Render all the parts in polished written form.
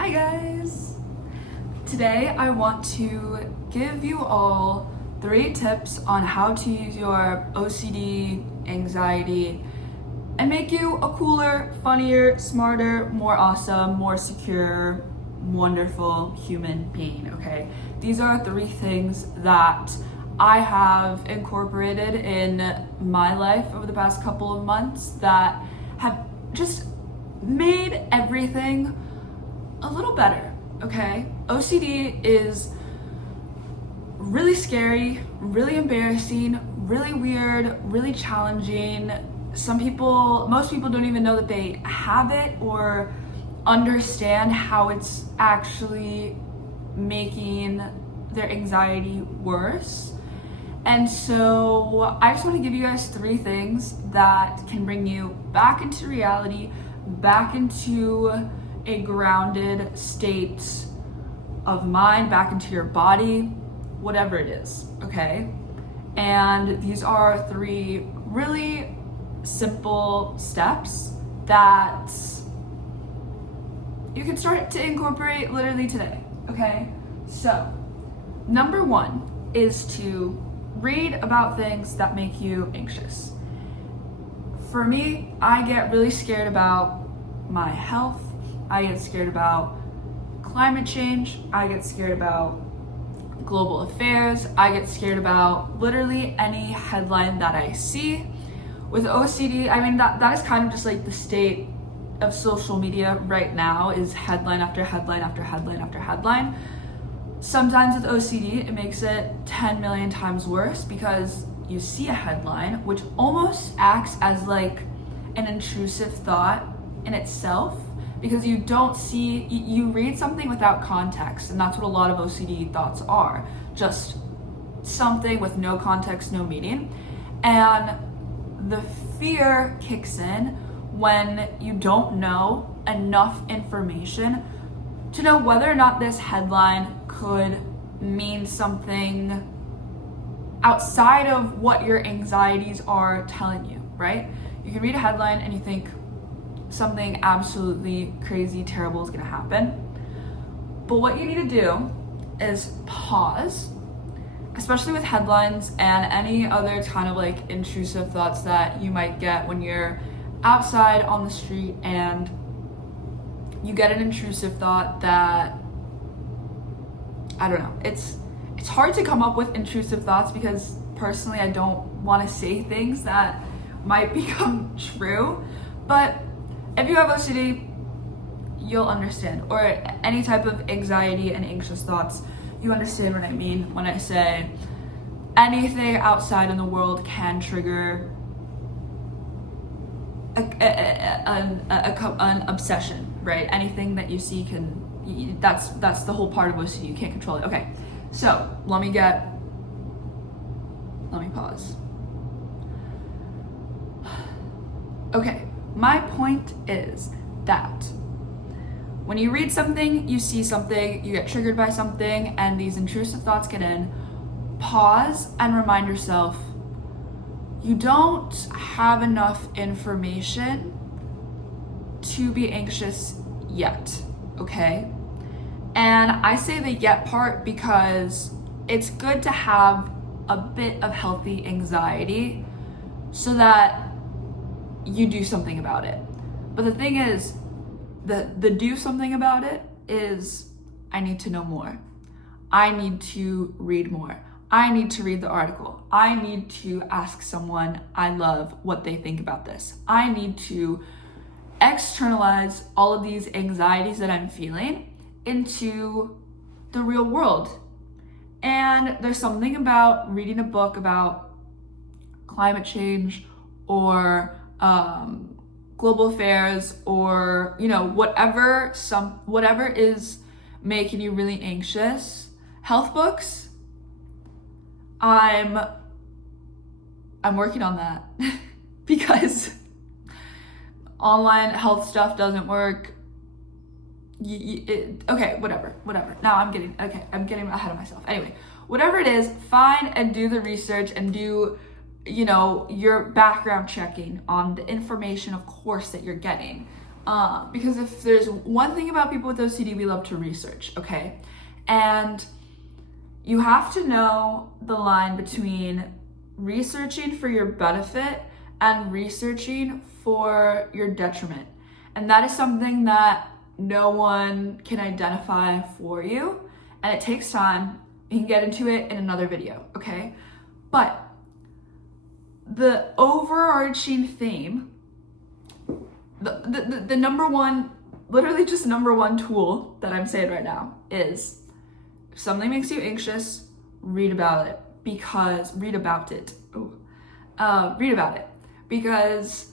Hi guys! Today I want to give you all 3 tips on how to use your OCD, anxiety, and make you a cooler, funnier, smarter, more awesome, more secure, wonderful human being, okay? These are 3 things that I have incorporated in my life over the past couple of months that have just made everything a little better, okay? OCD is really scary, really embarrassing, really weird, really challenging. Most people don't even know that they have it or understand how it's actually making their anxiety worse. And so I just want to give you guys 3 things that can bring you back into reality, back into a grounded state of mind, back into your body, whatever it is, okay? And these are 3 really simple steps that you can start to incorporate literally today, okay? So, number 1 is to read about things that make you anxious. For me, I get really scared about my health. I get scared about climate change. I get scared about global affairs. I get scared about literally any headline that I see. With OCD, I mean, that is kind of just like the state of social media right now, is headline after headline after headline after headline. Sometimes with OCD, it makes it 10 million times worse because you see a headline, which almost acts as like an intrusive thought in itself, because you read something without context, and that's what a lot of OCD thoughts are, just something with no context, no meaning. And the fear kicks in when you don't know enough information to know whether or not this headline could mean something outside of what your anxieties are telling you, right? You can read a headline and you think something absolutely crazy, terrible is gonna happen. But what you need to do is pause, especially with headlines and any other kind of like intrusive thoughts that you might get when you're outside on the street and you get an intrusive thought that, I don't know, it's hard to come up with intrusive thoughts because personally I don't want to say things that might become true, but if you have OCD, you'll understand, or any type of anxiety and anxious thoughts, you understand what I mean when I say anything outside in the world can trigger an obsession, right? Anything that you see that's the whole part of OCD. You can't control it. Okay, so let me pause. Okay, my point is that when you read something, you see something, you get triggered by something, and these intrusive thoughts get in, pause and remind yourself, you don't have enough information to be anxious yet, okay? And I say the yet part because it's good to have a bit of healthy anxiety so that you do something about it. But the thing is, the do something about it is, I need to know more. I need to read more. I need to read the article. I need to ask someone I love what they think about this. I need to externalize all of these anxieties that I'm feeling into the real world. And there's something about reading a book about climate change or global affairs, or whatever is making you really anxious. Health books, I'm working on that because online health stuff doesn't work. Okay, whatever. Now I'm getting ahead of myself. Anyway, whatever it is, find and do the research and do your background checking on the information, of course, that you're getting. Because if there's one thing about people with OCD, we love to research, okay? And you have to know the line between researching for your benefit and researching for your detriment. And that is something that no one can identify for you, and it takes time. You can get into it in another video, okay? But the overarching theme, the number one, literally just number one tool that I'm saying right now is, if something makes you anxious, read about it. Read about it. Because,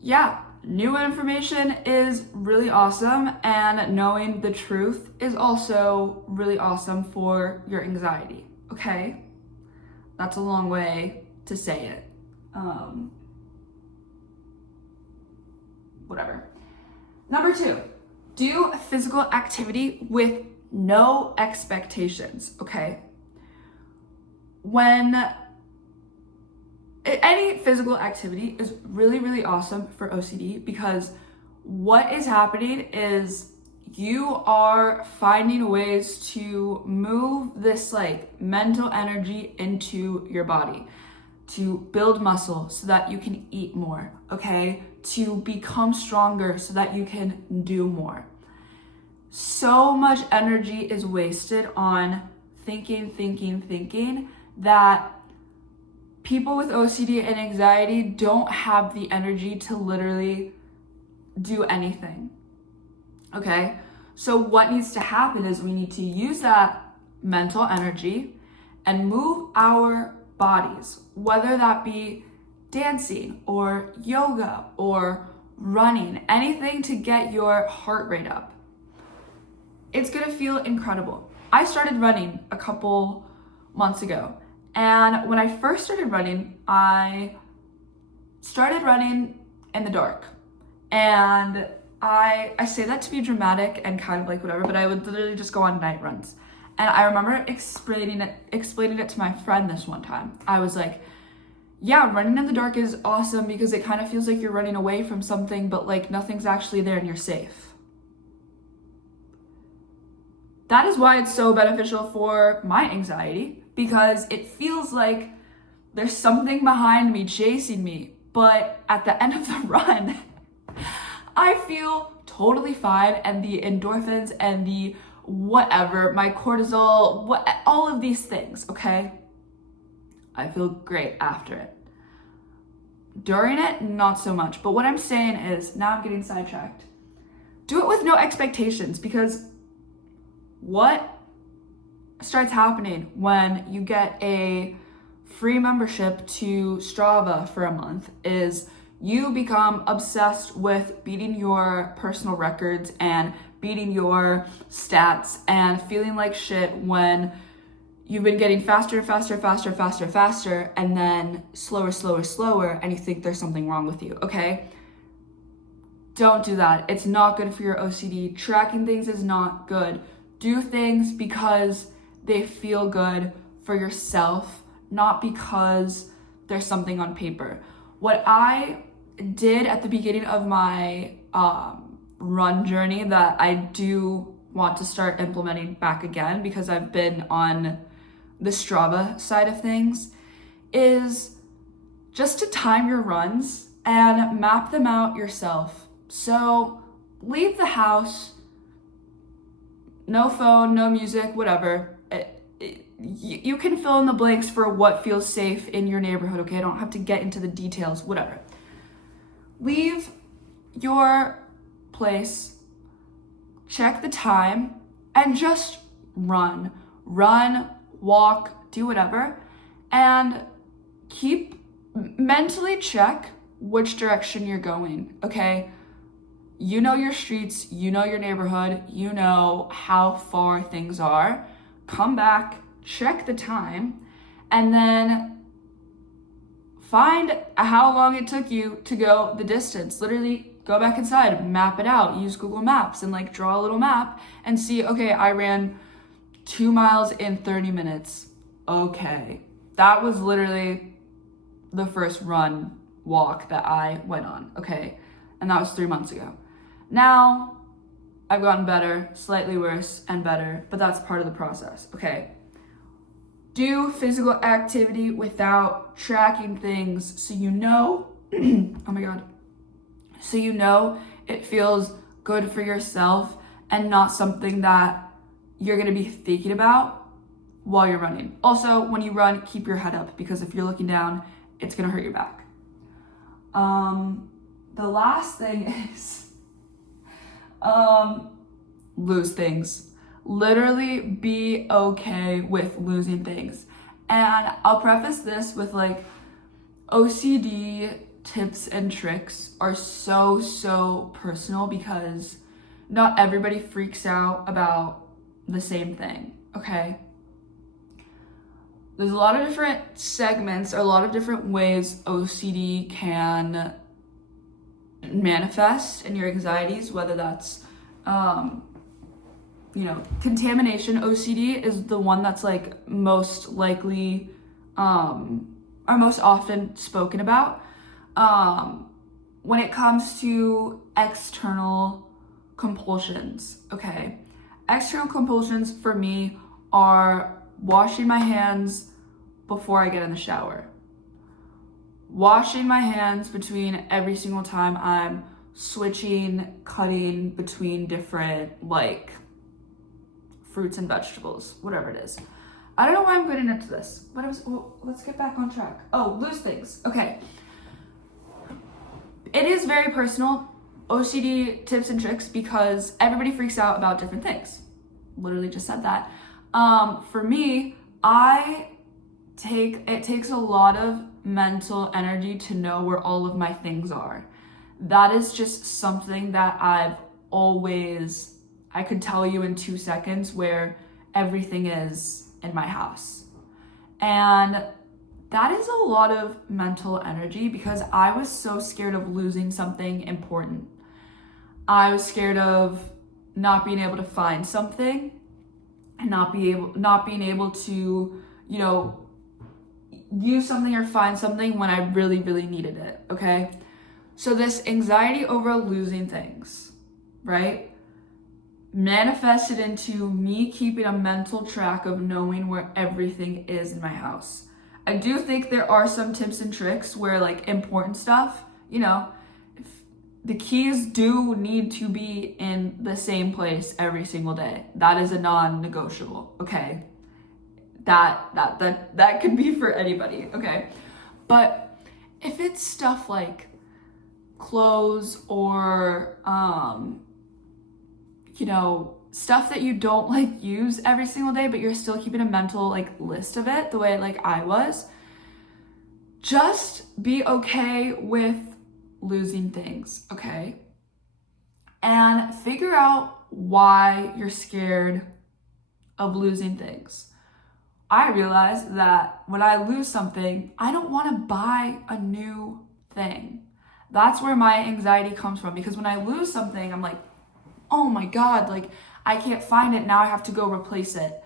yeah, new information is really awesome, and knowing the truth is also really awesome for your anxiety, okay? That's a long way to say it. Whatever. Number 2, do physical activity with no expectations, okay? Any physical activity is really, really awesome for OCD, because what is happening is you are finding ways to move this like mental energy into your body, to build muscle so that you can eat more, okay? To become stronger so that you can do more. So much energy is wasted on thinking that people with OCD and anxiety don't have the energy to literally do anything, okay? So what needs to happen is we need to use that mental energy and move our bodies, whether that be dancing or yoga or running, anything to get your heart rate up. It's gonna feel incredible. I started running a couple months ago, and when I first started running, I started running in the dark. And I say that to be dramatic and kind of like whatever, but I would literally just go on night runs. And I remember explaining it to my friend this one time. I was like, yeah, running in the dark is awesome because it kind of feels like you're running away from something, but like nothing's actually there and you're safe. That is why it's so beneficial for my anxiety, because it feels like there's something behind me chasing me, but at the end of the run, I feel totally fine, and the endorphins and the whatever, my cortisol, all of these things, okay? I feel great after it. During it, not so much. But what I'm saying is, now I'm getting sidetracked. Do it with no expectations, because what starts happening when you get a free membership to Strava for a month is you become obsessed with beating your personal records and beating your stats and feeling like shit when you've been getting faster, and then slower, and you think there's something wrong with you, okay? Don't do that. It's not good for your OCD. Tracking things is not good. Do things because they feel good for yourself, not because there's something on paper. What I did at the beginning of my run journey that I do want to start implementing back again, because I've been on the Strava side of things, is just to time your runs and map them out yourself. So leave the house, no phone, no music, whatever. You can fill in the blanks for what feels safe in your neighborhood, okay? I don't have to get into the details, whatever. Leave your place, check the time, and just run, walk, do whatever, and mentally check which direction you're going, okay? You know your streets, you know your neighborhood, you know how far things are. Come back, check the time, and then find how long it took you to go the distance. Literally go back inside, map it out, use Google Maps and like draw a little map and see, okay, I ran 2 miles in 30 minutes. Okay. That was literally the first walk that I went on, okay? and that was 3 months ago. Now, I've gotten better, slightly worse and better, but that's part of the process, okay? Do physical activity without tracking things so you know, oh my God, so you know it feels good for yourself and not something that you're gonna be thinking about while you're running. Also, when you run, keep your head up, because if you're looking down, it's gonna hurt your back. The last thing is lose things. Literally be okay with losing things. And I'll preface this with like, OCD tips and tricks are so personal, because not everybody freaks out about the same thing, okay? There's a lot of different segments, or a lot of different ways OCD can manifest in your anxieties, whether that's, contamination OCD is the one that's like most likely, or most often spoken about. When it comes to external compulsions, okay? External compulsions for me are washing my hands before I get in the shower. Washing my hands between every single time I'm cutting between different like fruits and vegetables, whatever it is. I don't know why I'm getting into this, but let's get back on track. Oh, lose things. Okay. It is very personal, OCD tips and tricks, because everybody freaks out about different things. Literally just said that. For me, it takes a lot of mental energy to know where all of my things are. That is just something that I could tell you in 2 seconds where everything is in my house. And that is a lot of mental energy, because I was so scared of losing something important. I was scared of not being able to find something and not being able to, use something or find something when I really, really needed it, okay? So this anxiety over losing things, right, manifested into me keeping a mental track of knowing where everything is in my house. I do think there are some tips and tricks where like important stuff, if the keys do need to be in the same place every single day. That is a non-negotiable, okay? That could be for anybody, okay? But if it's stuff like clothes or stuff that you don't like use every single day, but you're still keeping a mental like list of it, the way like I was, just be okay with losing things, okay? And figure out why you're scared of losing things. I realize that when I lose something, I don't want to buy a new thing. That's where my anxiety comes from, because when I lose something, I'm like, oh my God, like I can't find it, now I have to go replace it.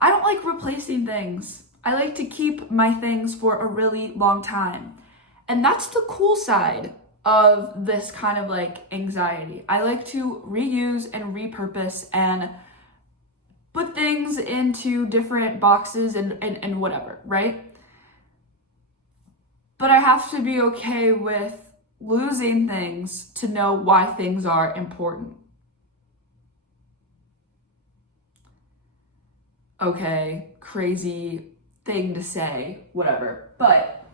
I don't like replacing things. I like to keep my things for a really long time. And that's the cool side of this kind of like anxiety. I like to reuse and repurpose and put things into different boxes and whatever, right? But I have to be okay with losing things to know why things are important. Okay, crazy thing to say, whatever. But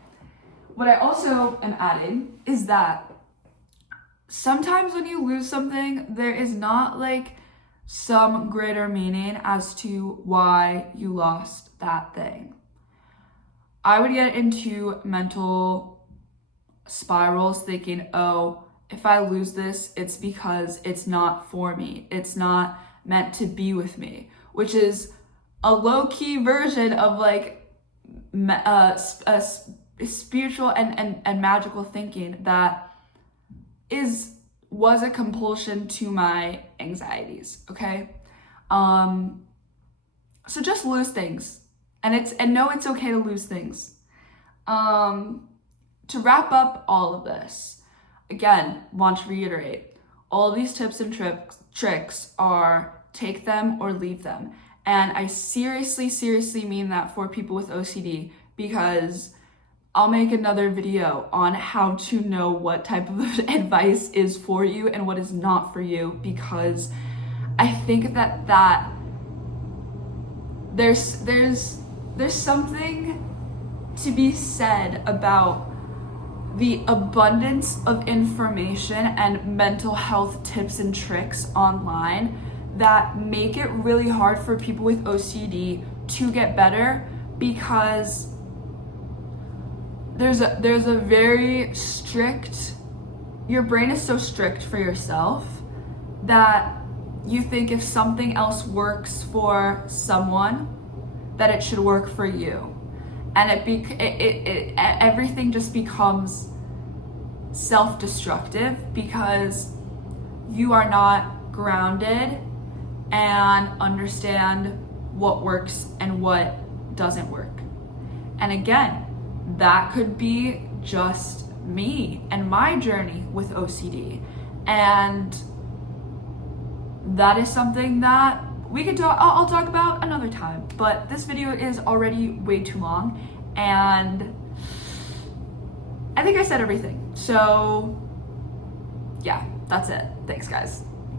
what I also am adding is that sometimes when you lose something, there is not like some greater meaning as to why you lost that thing. I would get into mental spirals thinking, oh, if I lose this, it's because it's not for me. It's not meant to be with me, which is a low-key version of like spiritual and magical thinking that was a compulsion to my anxieties, okay? So just lose things. And know it's okay to lose things. To wrap up all of this, again, want to reiterate, all these tips and tricks are take them or leave them. And I seriously mean that for people with OCD, because I'll make another video on how to know what type of advice is for you and what is not for you, because I think that there's something to be said about the abundance of information and mental health tips and tricks online that make it really hard for people with OCD to get better, because there's a very strict, your brain is so strict for yourself that you think if something else works for someone, that it should work for you. And everything just becomes self-destructive because you are not grounded and understand what works and what doesn't work. And again, that could be just me and my journey with OCD. And that is something that I'll talk about another time, but this video is already way too long and I think I said everything. So yeah, that's it. Thanks guys.